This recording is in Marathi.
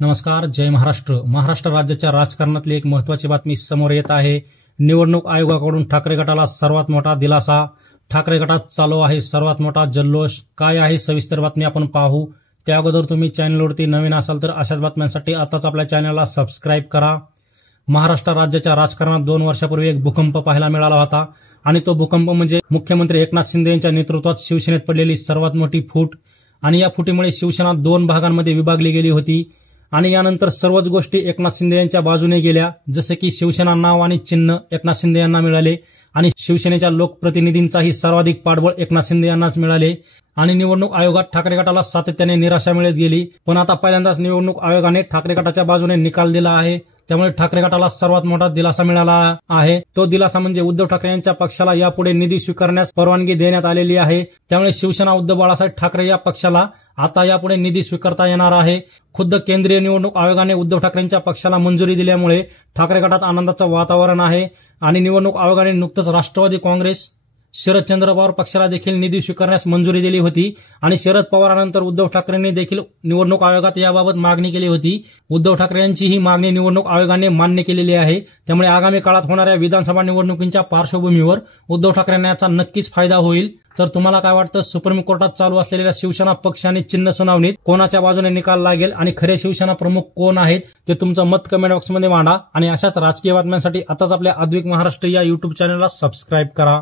नमस्कार. जय महाराष्ट्र. महाराष्ट्र राज्याच्या राजकारणातली एक महत्त्वाची बातमी समोर येत आहे. निवडणूक आयोगाकडून ठाकरे गटाला सर्वात मोठा दिलासा. ठाकरे गटात चालू आहे सर्वात मोठा जल्लोष. काय आहे सविस्तर बातमी आपण पाहू. त्या अगोदर तुम्ही चॅनलवरती नवीन असाल तर अशाच बातम्यांसाठी आताच आपल्या चॅनलला सबस्क्राईब करा. महाराष्ट्र राज्याच्या राजकारणात 2 वर्षापूर्वी एक भूकंप पाहायला मिळाला होता आणि तो भूकंप म्हणजे मुख्यमंत्री एकनाथ शिंदे यांच्या नेतृत्वात शिवसेनेत पडलेली सर्वात मोठी फूट. आणि या फुटीमुळे शिवसेना 2 भागांमध्ये विभागली गेली होती आणि यानंतर सर्वच गोष्टी एकनाथ शिंदे यांच्या बाजूने गेल्या. जसे की शिवसेना नाव आणि चिन्ह एकनाथ शिंदे यांना मिळाले आणि शिवसेनेच्या लोकप्रतिनिधींचाही सर्वाधिक पाठबळ एकनाथ शिंदे यांनाच मिळाले. आणि निवडणूक आयोगात ठाकरे गटाला सातत्याने निराशा मिळत गेली. पण आता पहिल्यांदाच निवडणूक आयोगाने ठाकरे गटाच्या बाजूने निकाल दिला आहे. त्यामुळे ठाकरे गटाला सर्वात मोठा दिलासा मिळाला आहे. तो दिलासा म्हणजे उद्धव ठाकरे यांच्या पक्षाला यापुढे निधी स्वीकारण्यास परवानगी देण्यात आलेली आहे. त्यामुळे शिवसेना उद्धव बाळासाहेब ठाकरे या पक्षाला आता यापुढे निधी स्वीकारता येणार आहे. खुद्द केंद्रीय निवडणूक आयोगाने उद्धव ठाकरेंच्या पक्षाला मंजुरी दिल्यामुळे ठाकरे गटात आनंदाचं वातावरण आहे. आणि निवडणूक आयोगाने नुकतंच राष्ट्रवादी काँग्रेस शरदचंद्र पवार पक्षाला देखील निधी स्वीकारण्यास मंजुरी दिली होती आणि शरद पवारांनंतर उद्धव ठाकरेंनी देखील निवडणूक आयोगात याबाबत मागणी केली होती. उद्धव ठाकरे यांची ही मागणी निवडणूक आयोगाने मान्य केलेली आहे. त्यामुळे आगामी काळात होणाऱ्या विधानसभा निवडणुकींच्या पार्श्वभूमीवर उद्धव ठाकरेंना याचा नक्कीच फायदा होईल. तर तुम्हाला काय वाटतं, सुप्रीम कोर्टात चालू असलेल्या शिवसेना पक्ष आणि चिन्ह सुनावणीत कोणाच्या बाजूने निकाल लागेल आणि खरे शिवसेना प्रमुख कोण आहेत ते तुमचं मत कमेंट बॉक्समध्ये मांडा. आणि अशाच राजकीय बातम्यांसाठी आताच आपल्या अद्विक महाराष्ट्र या युट्यूब चॅनलला सबस्क्राईब करा.